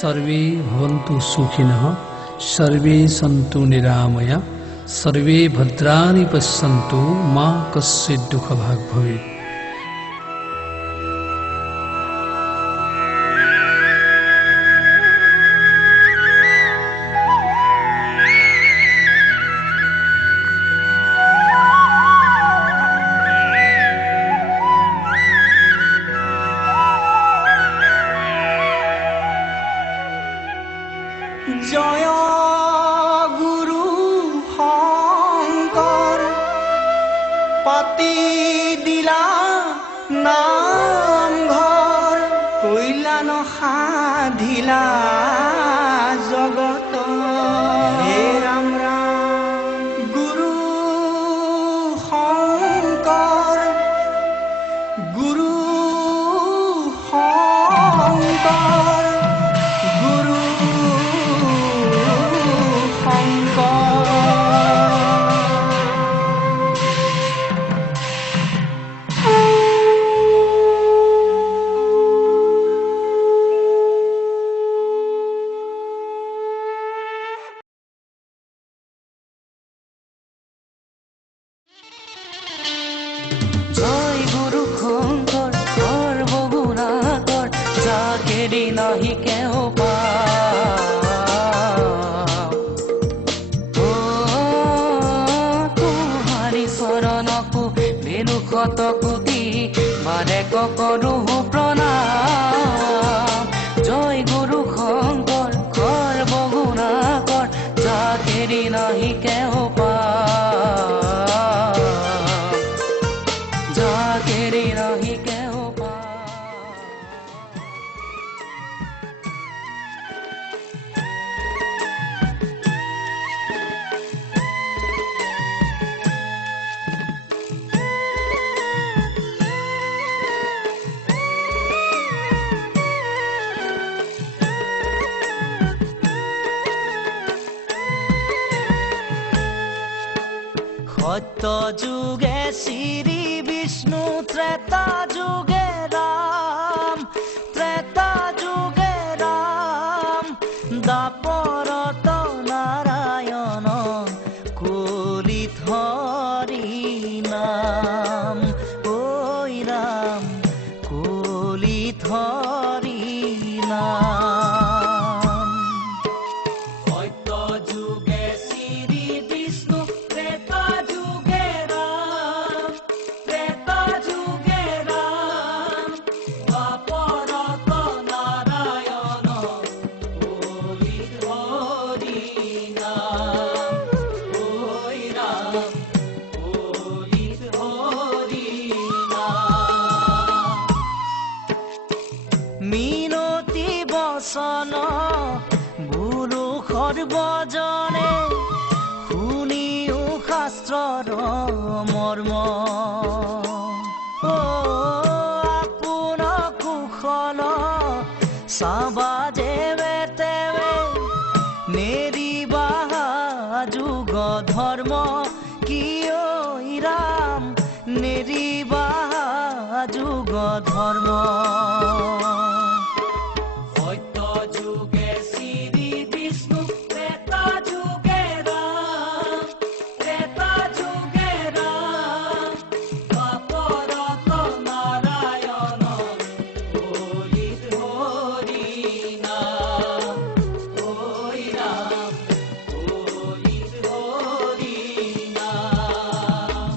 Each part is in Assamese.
सर्वे भवन्तु सुखिनः सर्वे सन्तु निरामया सर्वे भद्राणि पश्यन्तु मा कश्चित् दुःखभाग् भवेत्। জয় গুরু শংকৰ পাতি দিলা নামঘৰ কল্যাণ সাধিলা জগত হে ৰাম ৰাম গুৰু শংকৰ গুৰু শংকৰ গুৰু জয় গুৰু শংকৰ সৰ্বগুণাকৰ যাকেৰি নাহি কেও তোমাৰি চৰণকো বেনু শত কোটি বাৰে কৰো প্ৰণাম। জয় গুৰু শংকৰ সৰ্বগুণাকৰ যাকেৰি নাহি কেও जाकेरी नहीं केहू সত্য যুগে শ্রী বিষ্ণু ত্রেতা যুগে রাম ত্রেতা যুগে রাম দাপরত নারায়ণ কলিত হরি নাম ওই রাম কলিত হরি নাম। সত্য যুগে শ্রী বিষ্ণু ত্রেতা যুগে রাম ত্রেতা যুগে রাম দ্বাপরত নারায়ণ কলিত হরি নাম ওই রাম কলিত হরি নাম। মিনতি বচন গুৰু সৰ্বজনে শুনিও শাস্ত্ৰৰ মৰ্ম আপোন কুশল চাবা যেবে তেবে নেৰিবা যুগ ধৰ্ম কিয় ৰাম নেৰিবা যুগ ধৰ্ম। সত্য যুগে শ্রী বিষ্ণু ত্রেতা যুগে রাম ত্রেতা যুগে রাম দ্বাপরত নারায়ণ কলিত হরি নাম ওই রাম কলিত হরি নাম।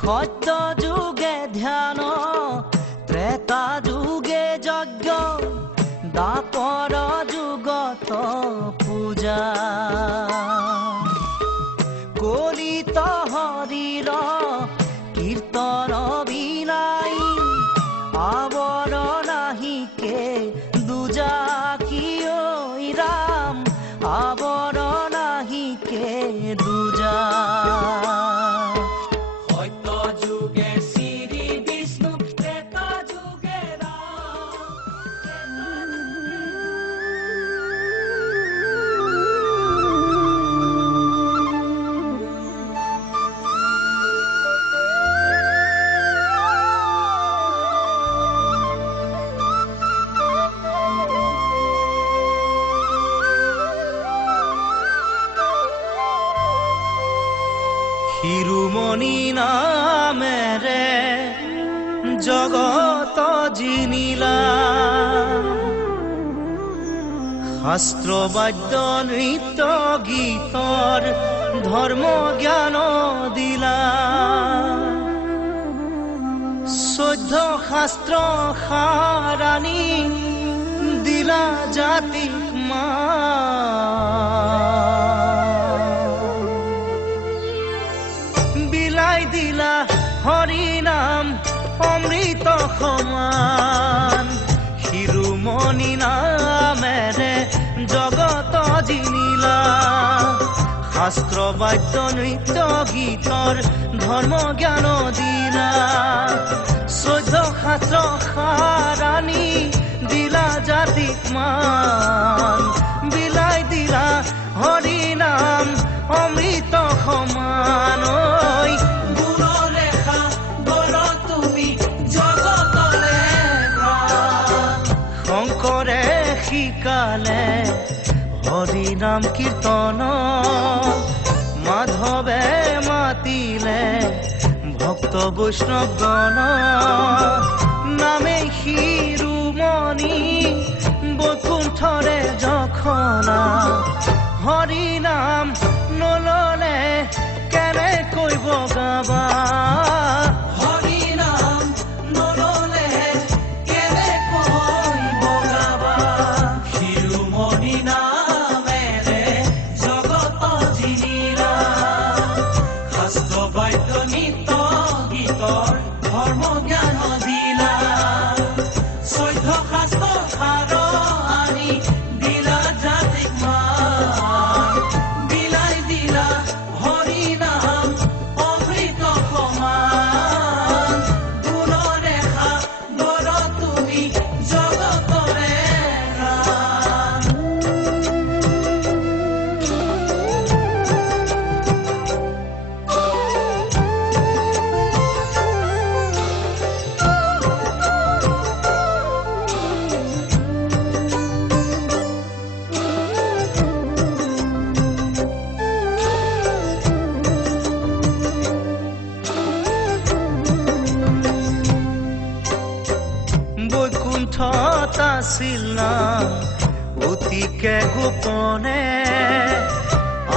সত্য যুগে ধ্যান ত্রেতা যুগে যজ্ঞ দ্বাপর যুগত পূজা কলিত হরির কীর্তন বিনাই আবর নাহিকে দুজা কিয় রাম আবর নাহিকে দুজা সত্য যুগে শ্ৰী বিষ্ণু ত্ৰেতা যুগে শিৰোমণি নামেৰে জগত জিনিলা শাস্ত্ৰ বাদ্য নৃত্য গীতৰ ধৰ্ম জ্ঞান দিলা 14 শাস্ত্ৰ সাৰাণী দিলা জাতিক বিলাই দিলা হৰি নাম অমৃত সমান শিৰোমণি নামেৰে জগত জিনিলা শাস্ত্ৰ বাদ্য নৃত্য গীতৰ ধৰ্ম জ্ঞান দিলা 14 শাস্ত্ৰ সাৰাণী দিলা জাতিক মান বিলাই দিলা হৰি নাম অমৃত সমান গুণৰেখা বৰ তুমি জগতৰে প্ৰাণ শংকৰে শিকালে হৰি নাম কীৰ্তন মাধৱে মাতিলে ভক্ত বৈষ্ণৱ গণ নামে শিৰোমণি বৈকুণ্ঠৰে যখনা হৰি নাম নললে কেনেকৈ বগাবা হৰি নাম নললে কেনেকৈ বগাবা শিৰোমণি নামেৰে জগত জিনিলা শাস্ত্ৰ বাদ্য নৃত্য গীতৰ ধৰ্ম জ্ঞান দিলা 14 শাস্ত্ৰ সাৰাণী দিলা জাতিক মান বিলাই দিলা হৰি নাম অমৃত সমান গুণৰেখা বৰ তুমি জগতৰে প্ৰাণ বৈকুণ্ঠত আছিল নাম অতিকে গোপনে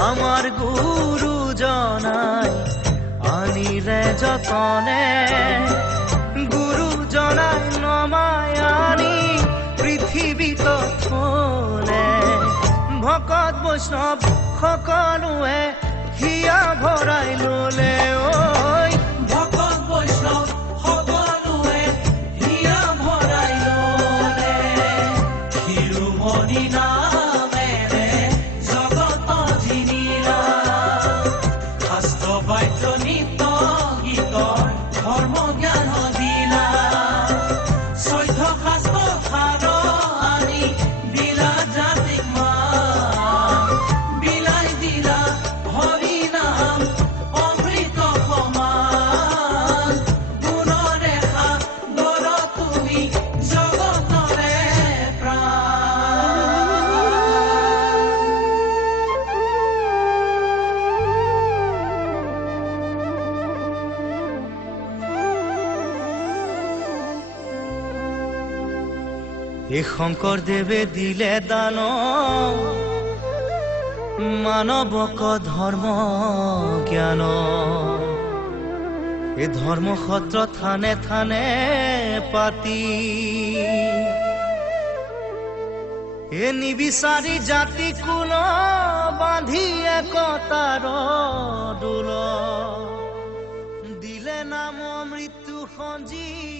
আমাৰ গুৰু জনাই আনিলে যতনে গুৰু জনাই নমাই আনি পৃথিৱীত থলে ভকত বৈষ্ণৱ সকলোৱে হিয়া ভৰাই ললে ভকত বৈষ্ণৱ সকলোৱে হিয়া ভৰাই ললে শিৰোমণি নামেৰে জগত জিনিলা শাস্ত্ৰ বাদ্য নৃত্য গীতৰ ধৰ্ম জ্ঞান দিলা 14 শাস্ত্ৰ সাৰাণী দিলা জাতিক মান বিলাই দিলা হৰি নাম অমৃত সমান গুণৰেখা বৰ তুমি জগতৰে প্ৰাণ এই শংকৰদেৱে দিলে দান মানৱক ধৰ্ম জ্ঞান এই ধৰ্ম সত্ৰ থানে থানে পাতি এ নিবিচাৰি জাতি কুল বান্ধি একতাৰ দোল দিলে নাম মৃত্যু সঞ্জীৱ